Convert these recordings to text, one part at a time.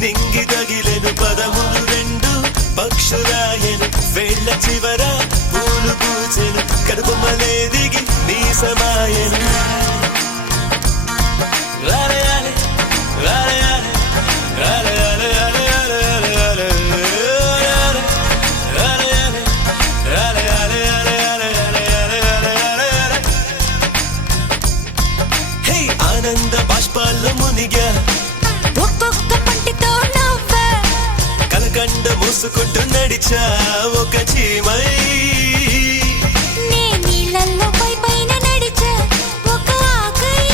నింగిదగిలెను పదములు రెండు పక్షురాయను వేళ్ల చివర పూలు పూచెను కడుపుమలే దిగి నీ సమాయను ఆనంద బాష్పాల్లో మునిగా కలకండ మూసుకుంటూ నడిచా ఒక చీమై నే నీళ్ళల్లో పైన నడిచా ఒక ఆకై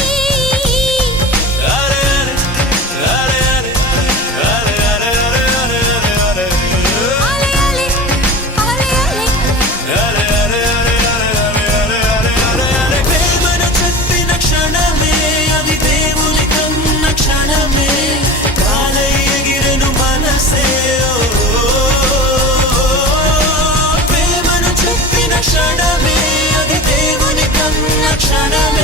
ప్రేమను చెప్పిన క్షణమే అది దేవుని కన్న క్షణమే కాలై ఎగిరెను మనసే ప్రేమను చెప్పిన క్షణమే అది దేవుని కన్న క్షణమే